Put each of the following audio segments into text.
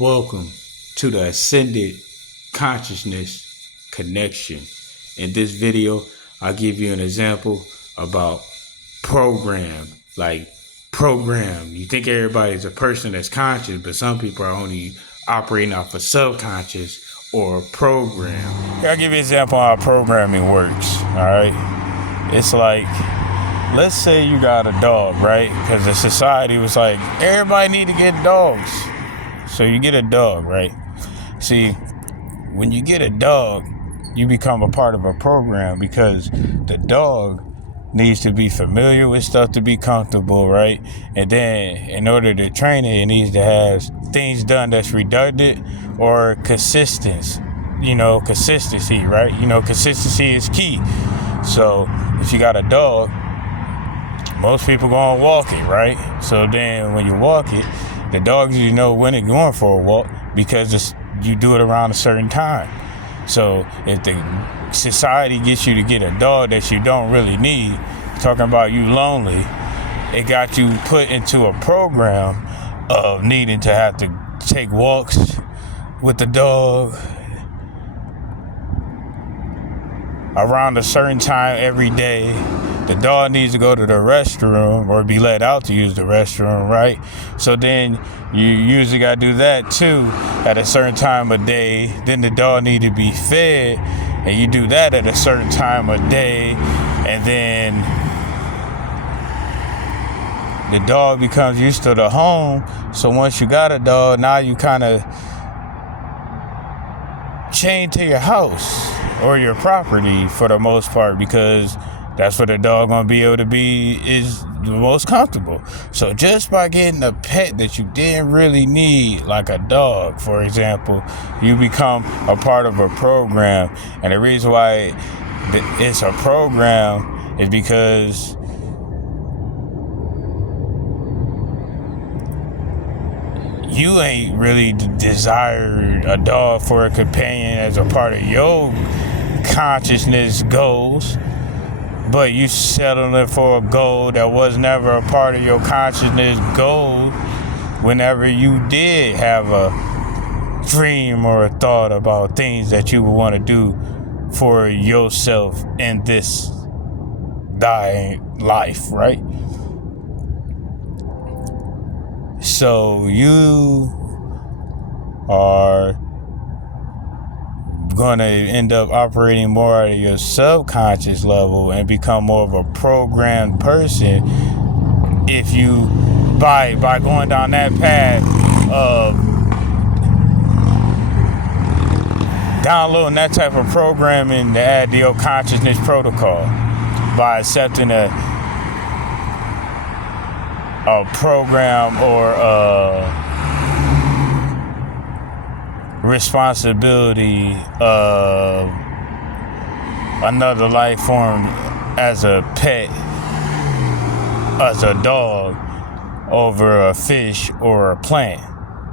Welcome to the Ascended Consciousness Connection. In this video, I'll give you an example about program. Like program. You think everybody's a person that's conscious, but some people are only operating off of subconscious or program. I'll give you an example of how programming works. Alright? It's like, let's say you got a dog, right? Because the society was like, everybody need to get dogs. So you get a dog, right? See, when you get a dog, you become a part of a program because the dog needs to be familiar with stuff to be comfortable, right? And then in order to train it, it needs to have things done that's redundant or consistency, right? Consistency is key. So if you got a dog, most people gonna walk it, right? So then when you walk it, the dogs, you know when they're going for a walk because you do it around a certain time. So if the society gets you to get a dog that you don't really need, talking about you lonely, it got you put into a program of needing to have to take walks with the dog around a certain time every day. The dog needs to go to the restroom or be let out to use the restroom, right? So then you usually got to do that too at a certain time of day. Then the dog need to be fed, and you do that at a certain time of day. And then the dog becomes used to the home. So once you got a dog, now you kind of chained to your house or your property for the most part, because that's what the dog gonna be able to be is the most comfortable. So just by getting a pet that you didn't really need, like a dog, for example, you become a part of a program. And the reason why it's a program is because you ain't really desired a dog for a companion as a part of your consciousness goals, but you settling for a goal that was never a part of your consciousness goal whenever you did have a dream or a thought about things that you would want to do for yourself in this dying life, right? So you are going to end up operating more at your subconscious level and become more of a programmed person if you by going down that path of downloading that type of programming to add to your consciousness protocol by accepting a program or a responsibility of another life form as a pet, as a dog, over a fish or a plant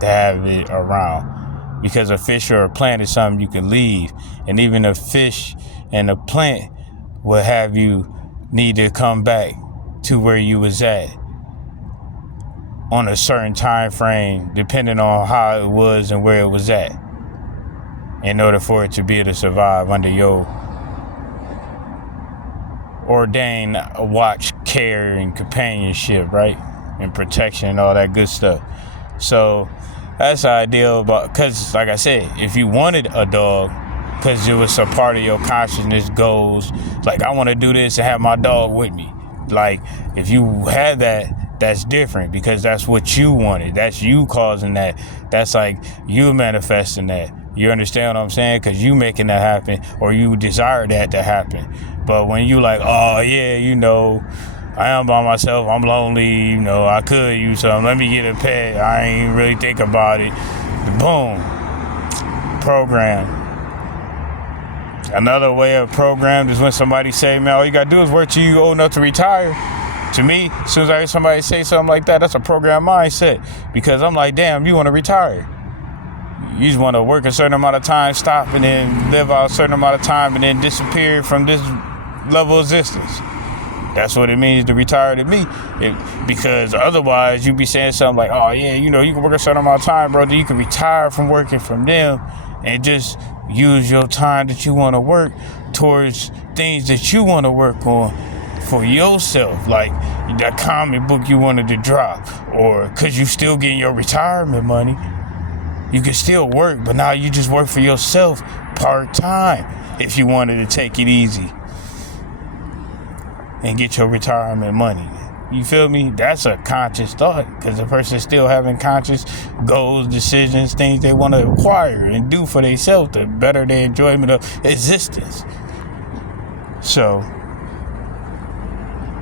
to have it around. Because a fish or a plant is something you can leave, and even a fish and a plant will have you need to come back to where you was at on a certain time frame, depending on how it was and where it was at, in order for it to be able to survive under your ordained watch, care, and companionship, right? And protection and all that good stuff. So that's the ideal about, because like I said, if you wanted a dog because it was a part of your consciousness goals, like I want to do this and have my dog with me, like if you had that, that's different because that's what you wanted. That's you causing that. That's like you manifesting that. You understand what I'm saying? Because you making that happen, or you desire that to happen. But when you like, oh yeah, I am by myself, I'm lonely, I could use something, let me get a pet, I ain't really think about it. Boom. Program. Another way of program is when somebody say, man, all you gotta do is work till you old enough to retire. To me, as soon as I hear somebody say something like that, that's a program mindset. Because I'm like, damn, you want to retire. You just want to work a certain amount of time, stop, and then live out a certain amount of time, and then disappear from this level of existence. That's what it means to retire to me. Because otherwise, you'd be saying something like, oh, yeah, you can work a certain amount of time, brother. You can retire from working from them and just use your time that you want to work towards things that you want to work on for yourself, like that comic book you wanted to drop, or because you still getting your retirement money. You can still work, but now you just work for yourself part-time if you wanted to take it easy and get your retirement money. You feel me? That's a conscious thought, because the person's still having conscious goals, decisions, things they want to acquire and do for themselves to better their enjoyment of existence. So,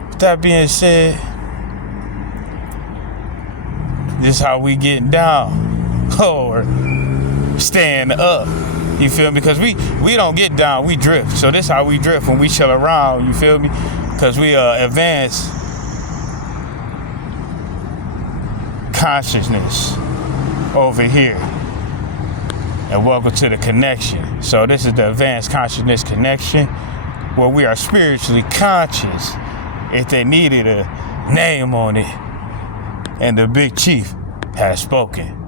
with that being said, this is how we get down. Or stand up. You feel me? Because we don't get down, we drift. So this is how we drift when we chill around. You feel me? Because we advance consciousness over here. And welcome to the connection. So this is the advanced consciousness connection, where we are spiritually conscious, if they needed a name on it. And the big chief has spoken.